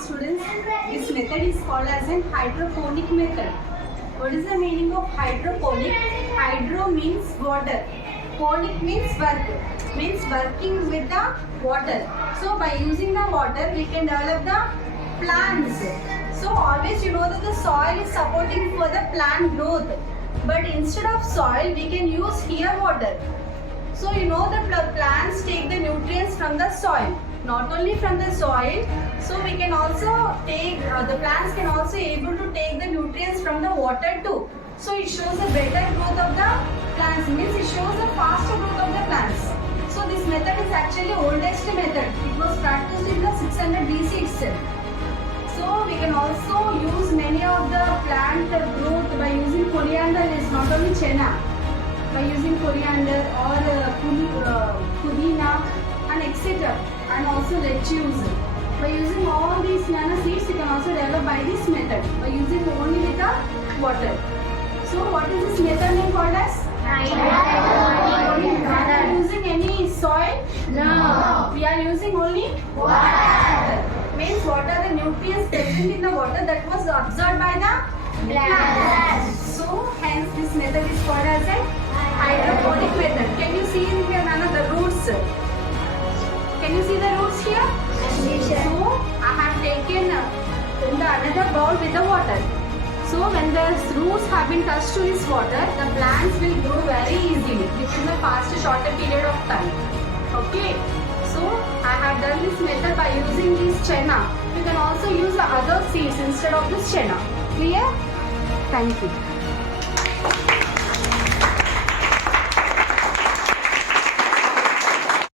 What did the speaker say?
students, this method is called as an hydroponic method. What is the meaning of hydroponic? Hydro means water. Ponic means work. Means working with the water. So by using the water, we can develop the plants. So always you know that the soil is supporting for the plant growth. But instead of soil, we can use here water. So you know the plants take the nutrients from the soil. Not only from the soil, so we can also take, the plants can also able to take the nutrients from the water too. So it shows a better growth of the plants, means it shows a faster growth of the plants. So this method is actually oldest method. It was practiced in the 600 BC itself. So we can also use many of the plant growth by using coriander leaves, not only chenna. By using coriander or pudina and etc. and also lettuce. By using all these banana seeds, you can also develop by this method by using only with the water. So what is this method name called as? Hydroponic. Are you using any soil? No. We are using only water. Means what are the nutrients present in the water that was absorbed by the plants. So hence this method is called as a hydroponic method. Can you see in here Nana the roots? Can you see the roots here? So I have taken in the another bowl with the water. So when the roots have been touched to this water, the plants will grow very easily within the fast shorter period of time. Okay. So I have done this method by using this chenna. You can also use the other seeds instead of this chenna. Clear? Thank you.